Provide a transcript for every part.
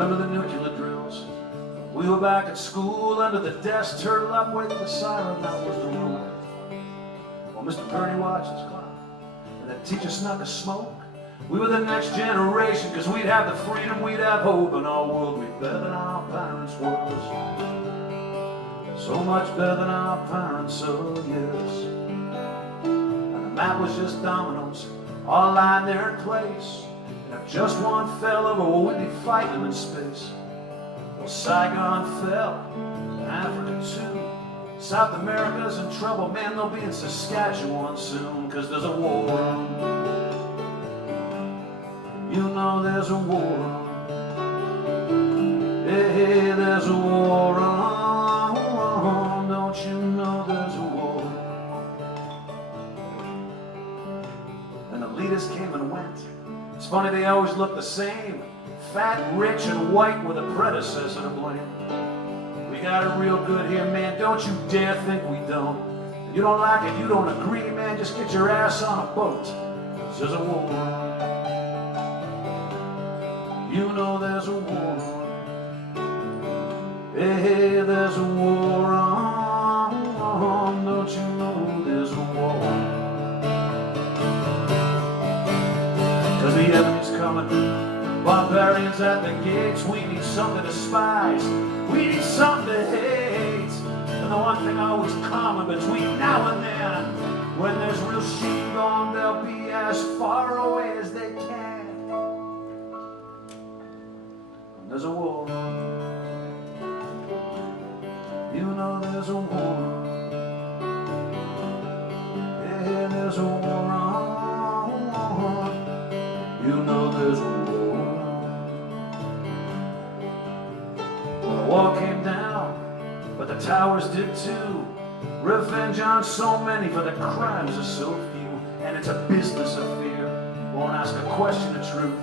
Remember the nuclear drills? We were back at school under the desk, turtled up, waiting for the siren, that was the rule. Well, Mr. Purdy watched his clock, and the teacher snuck a smoke. We were the next generation, cause we'd have the freedom, we'd have hope, and our world would be better than our parents' was. So much better than our parents, oh yes. And the map was just dominoes, all lying there in place. And if just one fell over, well, we'd be fighting them in space. Well, Saigon fell, Africa too. South America's in trouble, man, they'll be in Saskatchewan soon, cause there's a war on. You know there's a war on. Hey, there's a war on. Don't you know there's a war? And the leaders came and went. It's funny, they always look the same. Fat, rich, and white with a predecessor to blame. We got it real good here, man. Don't you dare think we don't. If you don't like it, you don't agree, man. Just get your ass on a boat. There's a war on. You know there's a war on. Hey, there's a war on. Don't you know there's a war on? Cause the enemy's coming. Barbarians at the gates. We need something to despise. We need something to hate. And the one thing always common between now and then, when there's real shooting going, they'll be as far away as they can. And there's a war on. You know there's a war on. Yeah, there's a war on. You know there's a war on. Well, the wall came down, but the towers did too. Revenge on so many for the crimes of so few. And it's a business of fear. Won't ask a question of truth.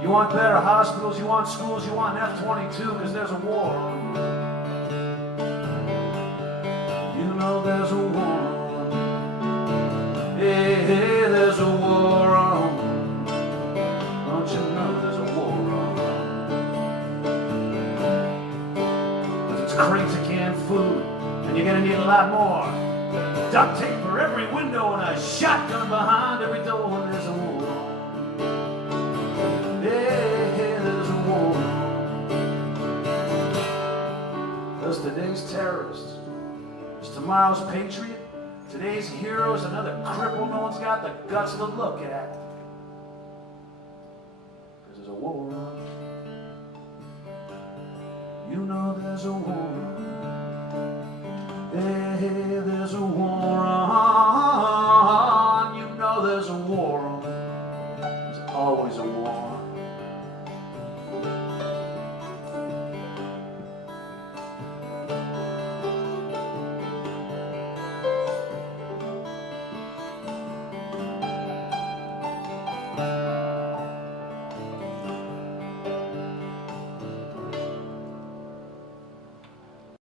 You want better hospitals, you want schools, you want F-22, cause there's a war on. You know there's a war on. Hey, hey, there's a war on. Don't you know there's a war on? Cause it's crazy canned food, and you're gonna need a lot more. Duct tape for every window and a shotgun behind every door when there's a war on. Hey, there's a war on. Cause today's terrorists is tomorrow's patriot. Today's hero's another cripple no one's got the guts to look at. Cause there's a war on. You know there's a war on. Hey, there's a war